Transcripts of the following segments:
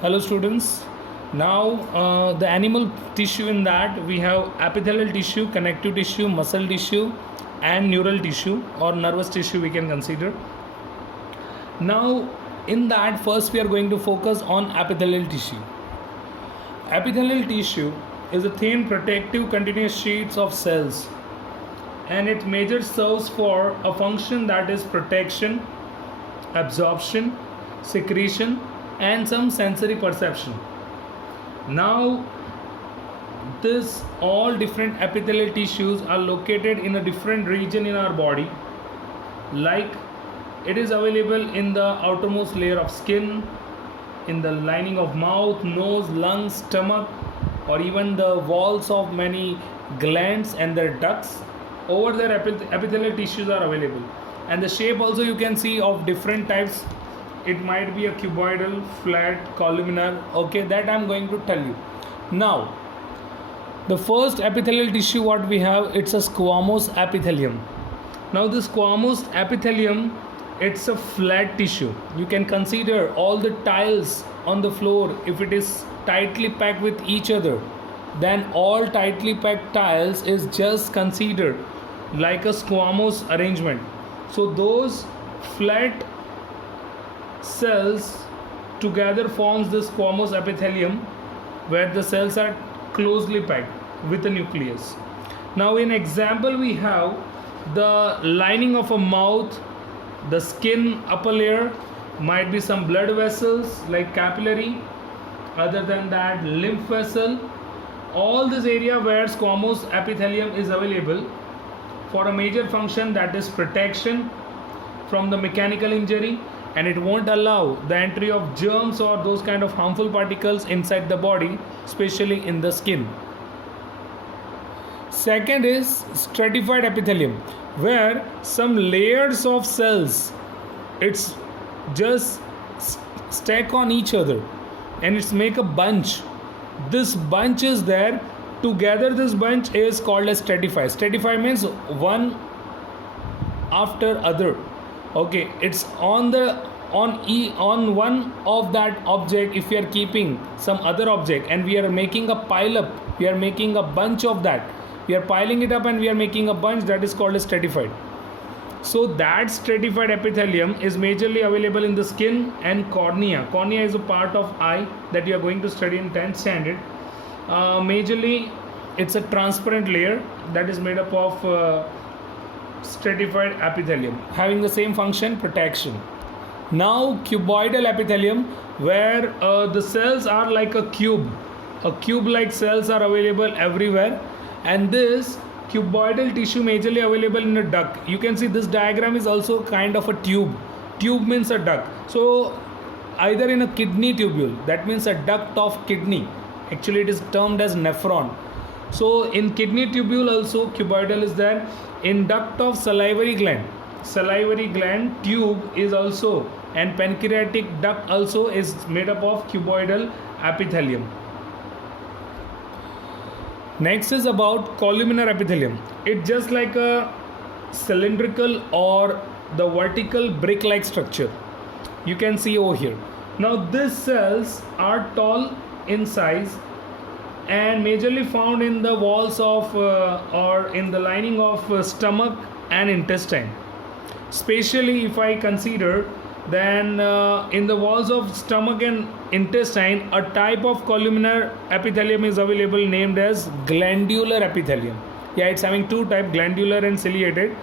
Hello students. Now the animal tissue in that we have epithelial tissue, connective tissue, muscle tissue and neural tissue or nervous tissue we can consider. Now in that first we are going to focus on epithelial tissue. Epithelial tissue is a thin protective continuous sheets of cells and it major serves for a function that is protection, absorption, secretion and some sensory perception. Now this all different epithelial tissues are located in a different region in our body, like it is available in the outermost layer of skin, in the lining of mouth, nose, lungs, stomach, or even the walls of many glands and their ducts. Over there epithelial tissues are available, and the shape also you can see of different types. It might be a cuboidal, flat, columnar. Okay, that I'm going to tell you. Now the first epithelial tissue what we have, it's a squamous epithelium. Now this squamous epithelium, it's a flat tissue. You can consider all the tiles on the floor, if it is tightly packed with each other, then all tightly packed tiles is just considered like a squamous arrangement. So those flat cells together forms the squamous epithelium, where the cells are closely packed with a nucleus. Now in example we have the lining of a mouth, the skin upper layer, might be some blood vessels like capillary, other than that lymph vessel. All this area where squamous epithelium is available for a major function, that is protection from the mechanical injury, and it won't allow the entry of germs or those kind of harmful particles inside the body, especially in the skin. Second is stratified epithelium, where some layers of cells, it's just stack on each other and it's make a bunch. This bunch is there together. This bunch is called as stratified. Stratified means one after other. Okay, it's on one of that object. If we are keeping some other object and we are making a pile up, we are making a bunch of that, we are piling it up and we are making a bunch, that is called as stratified. So that stratified epithelium is majorly available in the skin and cornea. Cornea is a part of eye that you are going to study in 10th standard. Majorly it's a transparent layer that is made up of stratified epithelium, having the same function, protection. Now cuboidal epithelium, where the cells are like a cube like cells are available everywhere, and this cuboidal tissue majorly available in a duct. You can see this diagram is also kind of a tube means a duct. So either in a kidney tubule, that means a duct of kidney, actually it is termed as nephron. So in kidney tubule also cuboidal is there. In duct of salivary gland tube is also, and pancreatic duct also is made up of cuboidal epithelium. Next is about columnar epithelium. It's just like a cylindrical or the vertical brick like structure you can see over here. Now these cells are tall in size and majorly found in the walls of or in the lining of stomach and intestine. Especially if I consider, then in the walls of stomach and intestine, a type of columnar epithelium is available named as glandular epithelium. Yeah, it's having two types, glandular and ciliated.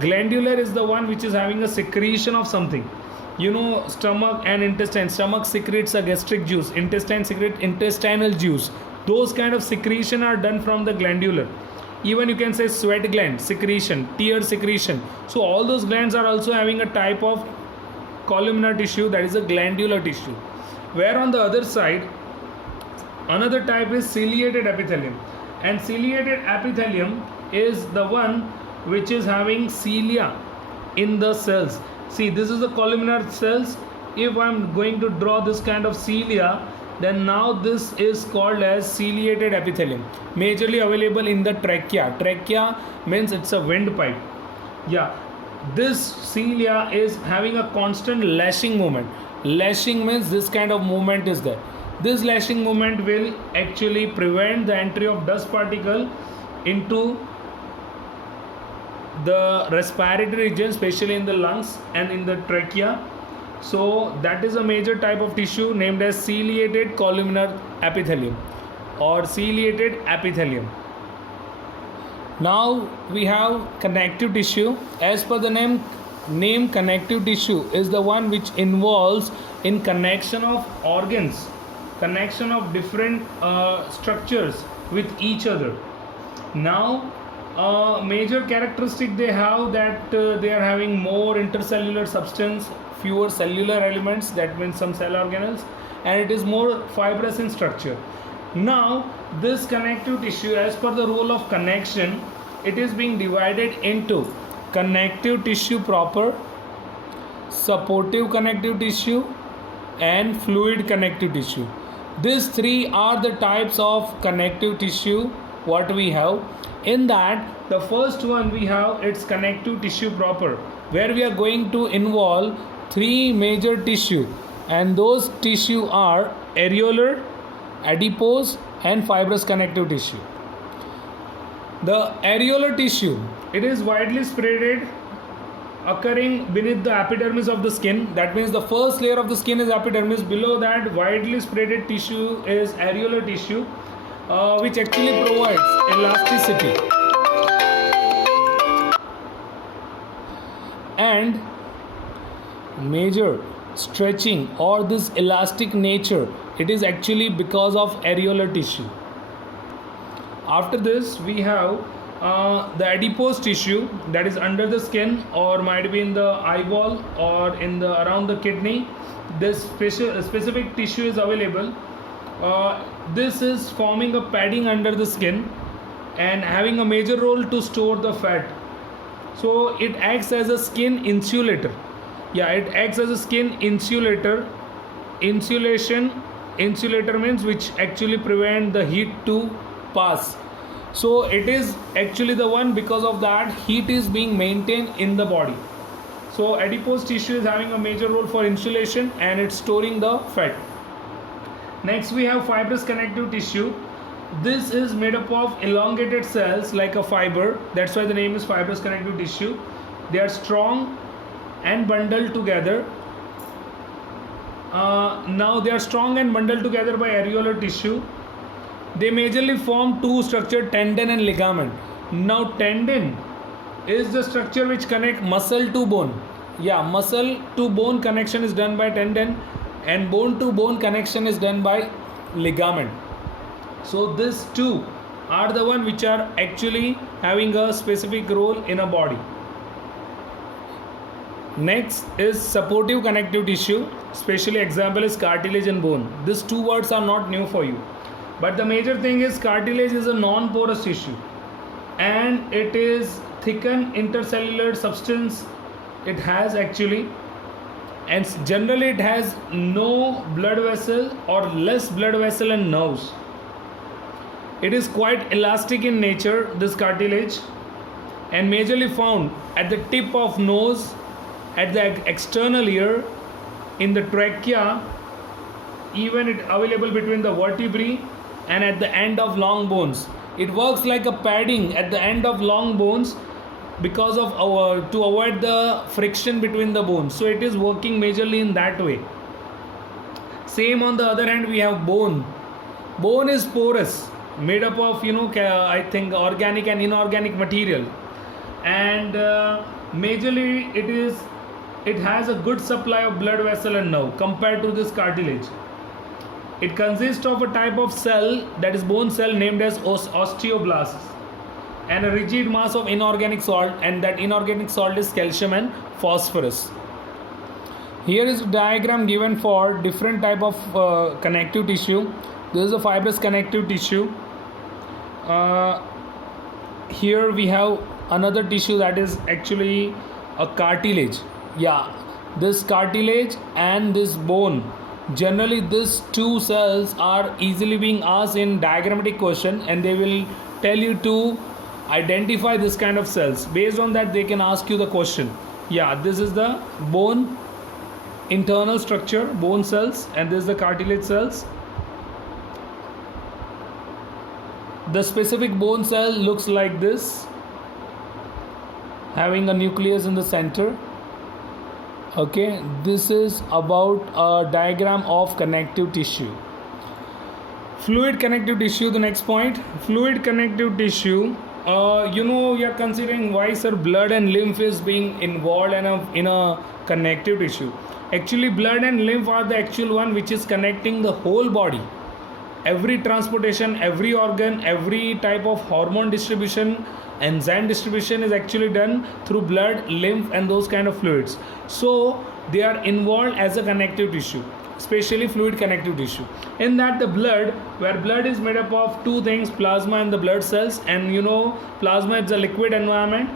Glandular is the one which is having a secretion of something. You know, stomach and intestine, stomach secretes a gastric juice, intestine secretes intestinal juice. Those kind of secretion are done from the glandular. Even you can say sweat gland secretion, tear secretion. So all those glands are also having a type of columnar tissue, that is a glandular tissue. Where on the other side another type is ciliated epithelium, and ciliated epithelium is the one which is having cilia in the cells. See, this is the columnar cells. If I'm going to draw this kind of cilia, then now this is called as ciliated epithelium, majorly available in the trachea means it's a windpipe. Yeah, this cilia is having a constant lashing movement. Lashing means this kind of movement is there. This lashing movement will actually prevent the entry of dust particle into the respiratory region, especially in the lungs and in the trachea. So that is a major type of tissue named as ciliated columnar epithelium or ciliated epithelium. Now we have connective tissue. As per the name connective tissue is the one which involves in connection of organs, connection of different structures with each other. Now major characteristic they have that they are having more intercellular substance, fewer cellular elements, that means some cell organelles, and it is more fibrous in structure. Now this connective tissue, as per the role of connection, it is being divided into connective tissue proper, supportive connective tissue, and fluid connective tissue. These three are the types of connective tissue what we have. In that, the first one we have, it's connective tissue proper, where we are going to involve three major tissue, and those tissue are areolar, adipose, and fibrous connective tissue. The areolar tissue, it is widely spreaded, occurring beneath the epidermis of the skin. That means the first layer of the skin is epidermis. Below that, widely spreaded tissue is areolar tissue, which actually provides elasticity and major stretching, or this elastic nature, it is actually because of areolar tissue. After this we have the adipose tissue, that is under the skin or might be in the eyeball or in the around the kidney. This specific tissue is available. This is forming a padding under the skin and having a major role to store the fat. So it acts as a skin insulator. It acts as a skin insulator. Insulator means which actually prevent the heat to pass. So it is actually the one, because of that heat is being maintained in the body. So adipose tissue is having a major role for insulation and it's storing the fat. Next we have fibrous connective tissue. This is made up of elongated cells like a fiber. That's why the name is fibrous connective tissue. They are strong and bundled together. Now they are strong and bundled together by areolar tissue. They majorly form two structures, tendon and ligament. Now tendon is the structure which connect muscle to bone. Muscle to bone connection is done by tendon, and bone to bone connection is done by ligament. So these two are the one which are actually having a specific role in a body. Next is supportive connective tissue, especially example is cartilage and bone. These two words are not new for you, but the major thing is cartilage is a non-porous tissue and it is thickened intercellular substance it has actually, and generally it has no blood vessel or less blood vessel and nerves. It is quite elastic in nature, this cartilage, and majorly found at the tip of nose, at the external ear, in the trachea, even it available between the vertebrae and at the end of long bones. It works like a padding at the end of long bones because of to avoid the friction between the bones. So it is working majorly in that way. Same on the other hand, we have bone. Bone is porous, made up of I think organic and inorganic material, and majorly it has a good supply of blood vessel and nerve compared to this cartilage. It consists of a type of cell, that is bone cell, named as osteoblasts, and a rigid mass of inorganic salt, and that inorganic salt is calcium and phosphorus. Here is a diagram given for different type of connective tissue. This is a fibrous connective tissue. Here we have another tissue that is actually a cartilage. This cartilage and this bone, generally these two cells are easily being asked in diagrammatic question, and they will tell you to identify this kind of cells. Based on that they can ask you the question. This is the bone internal structure, bone cells, and this is the cartilage cells. The specific bone cell looks like this, having a nucleus in the center. Okay, this is about a diagram of connective tissue. Fluid connective tissue, the next point. Fluid connective tissue, you are considering why, sir, blood and lymph is being involved in a connective tissue. Actually, blood and lymph are the actual one which is connecting the whole body. Every transportation, every organ, every type of hormone distribution, enzyme distribution is actually done through blood, lymph and those kind of fluids. So they are involved as a connective tissue, especially fluid connective tissue. In that, the blood, where blood is made up of two things, plasma and the blood cells, and plasma is a liquid environment,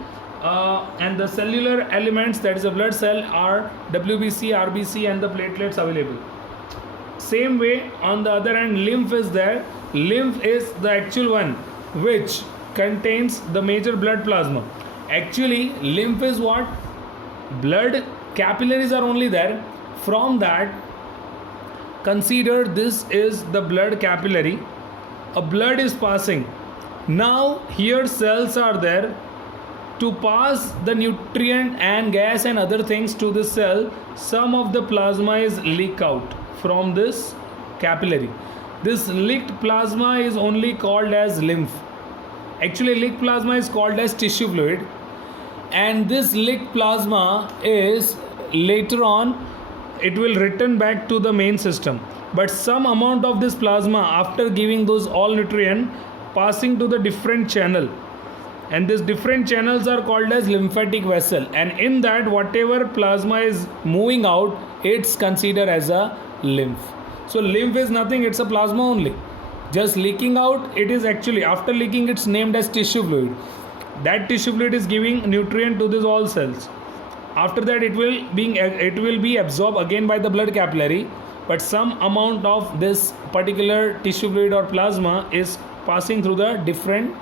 and the cellular elements, that is a blood cell, are WBC, RBC and the platelets available. Same way, on the other hand, lymph is there. Lymph is the actual one which contains the major blood plasma. Actually, lymph is what? Blood capillaries are only there. From that, consider this is the blood capillary. A blood is passing. Now here cells are there. To pass the nutrient and gas and other things to the cell, some of the plasma is leak out from this capillary. This leaked plasma is only called as lymph. Actually, leaked plasma is called as tissue fluid, and this leaked plasma is later on it will return back to the main system. But some amount of this plasma, after giving those all nutrient, passing to the different channel, and these different channels are called as lymphatic vessel, and in that whatever plasma is moving out, it's considered as a lymph. So lymph is nothing, it's a plasma only, just leaking out. It is actually, after leaking, it's named as tissue fluid. That tissue fluid is giving nutrient to these all cells. After that, it will be absorbed again by the blood capillary, but some amount of this particular tissue fluid or plasma is passing through the different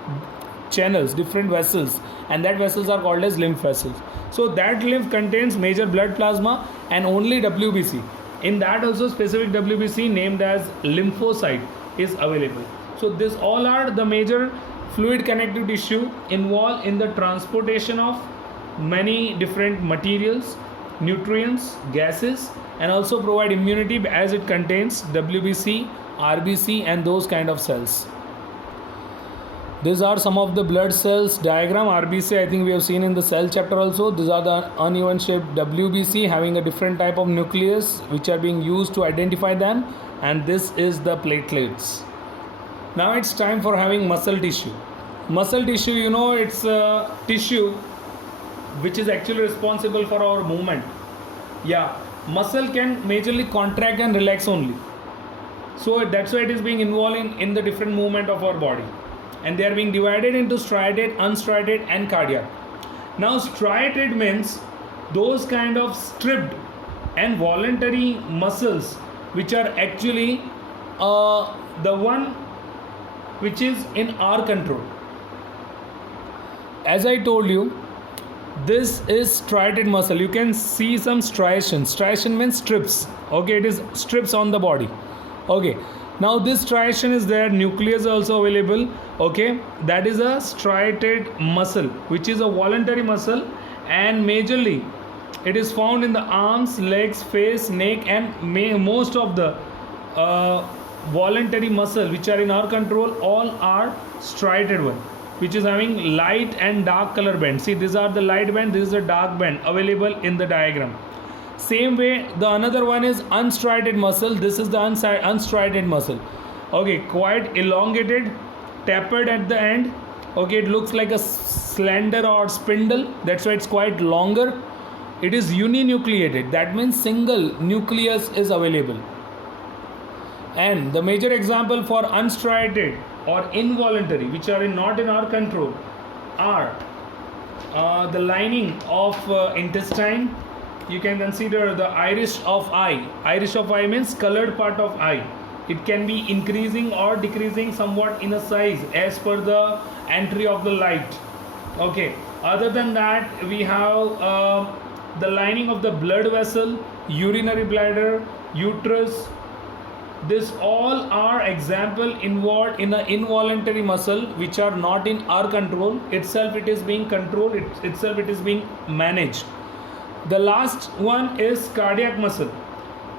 channels, different vessels, and that vessels are called as lymph vessels. So that lymph contains major blood plasma and only WBC. In that also, specific WBC named as lymphocyte is available. So this all are the major fluid connective tissue involved in the transportation of many different materials, nutrients, gases, and also provide immunity as it contains WBC, RBC and those kind of cells. These are some of the blood cells diagram. RBC I think we have seen in the cell chapter also. These are the uneven shaped WBC having a different type of nucleus which are being used to identify them, and this is the platelets. Now it's time for having muscle tissue. Muscle tissue, it's a tissue which is actually responsible for our movement. Yeah, muscle can majorly contract and relax only. So that's why it is being involved in the different movement of our body. And they are being divided into striated, unstriated and cardiac. Now striated means those kind of stripped and voluntary muscles which are actually the one which is in our control. As I told you, this is striated muscle. You can see some striation. Striation means strips. Okay, it is strips on the body. Okay, now this striation is there. Nucleus also available. Okay, that is a striated muscle which is a voluntary muscle, and majorly it is found in the arms, legs, face, neck, and most of the voluntary muscle which are in our control, all are striated one, which is having light and dark color band. See, these are the light band, this is the dark band available in the diagram. Same way, the another one is unstriated muscle. This is the unstriated muscle. Okay, quite elongated, tapered at the end. Okay, it looks like a slender or spindle. That's why it's quite longer. It is uninucleated. That means single nucleus is available. And the major example for unstriated or involuntary, which are not in our control, are the lining of intestine. You can consider the iris of eye. Iris of eye means colored part of eye. It can be increasing or decreasing somewhat in a size as per the entry of the light. Okay, other than that, we have the lining of the blood vessel, urinary bladder, uterus, This all are example involved in an involuntary muscle which are not in our control. Itself it is being controlled, itself it is being managed. The last one is cardiac muscle.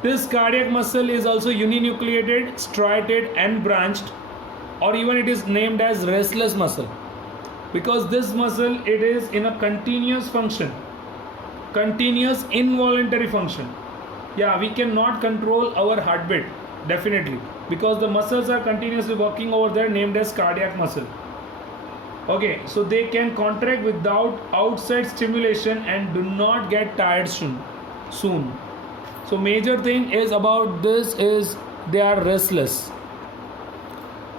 This cardiac muscle is also uninucleated, striated and branched, or even it is named as restless muscle, because this muscle it is in a continuous function, continuous involuntary function. Yeah, we cannot control our heartbeat definitely, because the muscles are continuously working over there, named as cardiac muscle. Okay, so they can contract without outside stimulation and do not get tired soon. So major thing is about this is they are restless.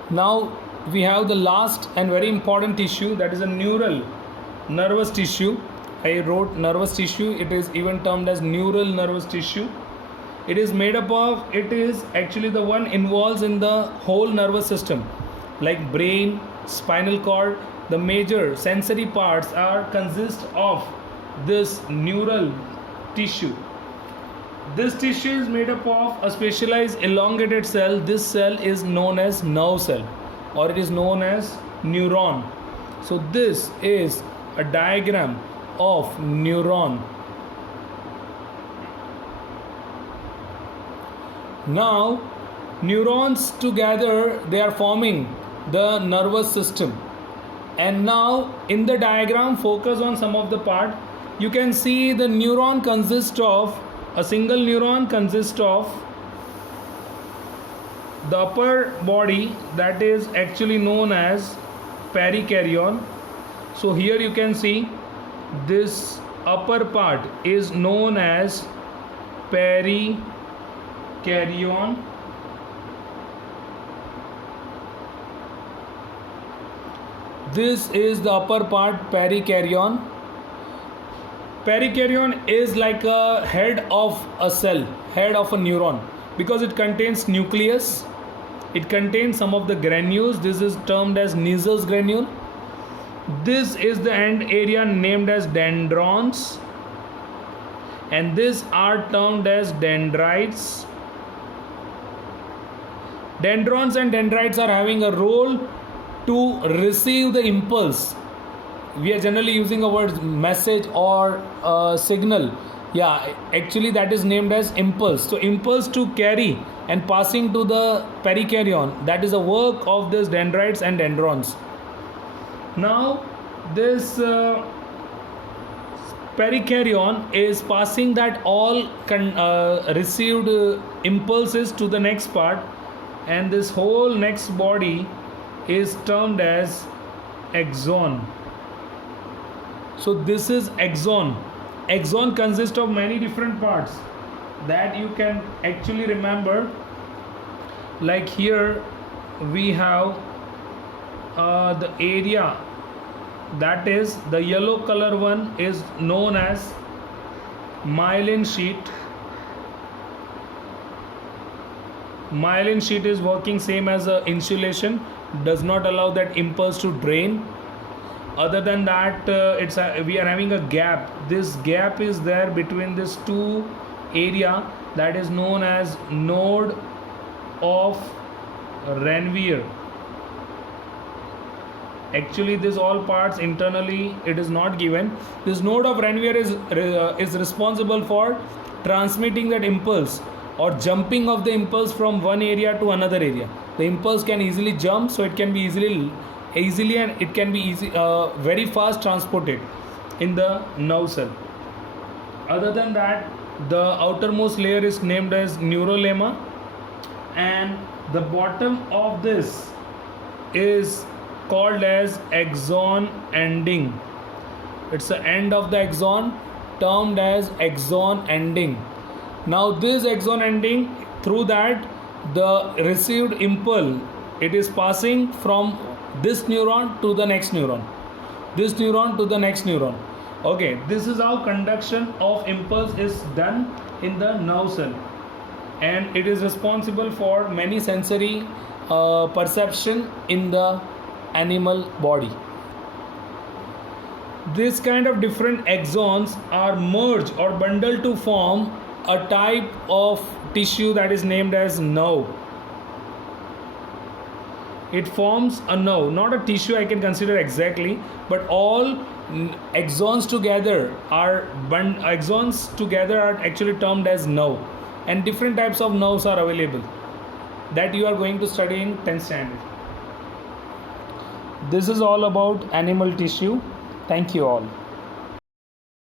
Now we have the last and very important tissue, that is a neural nervous tissue. I wrote nervous tissue, it is even termed as neural nervous tissue. It is made up of, it is actually the one involves in the whole nervous system, like brain, spinal cord. The major sensory parts are consist of this neural tissue. This tissue is made up of a specialized elongated cell. This cell is known as nerve cell, or it is known as neuron. So this is a diagram of neuron. Now neurons together they are forming the nervous system. And now in the diagram, focus on some of the part. You can see the neuron consists of, a single neuron consists of the upper body, that is actually known as perikaryon. So here you can see this upper part is known as perikaryon. This is the upper part, perikaryon. Perikaryon is like a head of a cell, head of a neuron, because it contains nucleus, it contains some of the granules. This is termed as Nissls granule. This is the end area named as dendrons, and these are termed as dendrites. Dendrons and dendrites are having a role to receive the impulse. We are generally using a word message or signal. Yeah, actually that is named as impulse. So impulse to carry and passing to the perikaryon, that is a work of this dendrites and dendrons. Now this perikaryon is passing that all received impulses to the next part, and this whole next body is termed as axon. So this is axon. Axon consists of many different parts that you can actually remember. Like here we have the area, that is the yellow color one is known as myelin sheet. Myelin sheet is working same as a insulation, does not allow that impulse to drain. Other than that, we are having a gap. This gap is there between these two area, that is known as node of Ranvier. Actually this all parts internally it is not given. This node of Ranvier is responsible for transmitting that impulse or jumping of the impulse from one area to another area. The impulse can easily jump, so it can be easily and it can be very fast transported in the nerve cell. Other than that, the outermost layer is named as neurolemma, and the bottom of this is called as axon ending. It's the end of the axon termed as axon ending. Now this axon ending, through that the received impulse, it is passing from this neuron to the next neuron, this neuron to the next neuron. Okay, this is how conduction of impulse is done in the nerve cell, and it is responsible for many sensory perception in the animal body. This kind of different axons are merged or bundled to form a type of tissue that is named as nerve. it forms a nerve, not a tissue I can consider exactly, but all axons together are actually termed as nerve, and different types of nerves are available that you are going to study in 10th standard. This is all about animal tissue. Thank you all.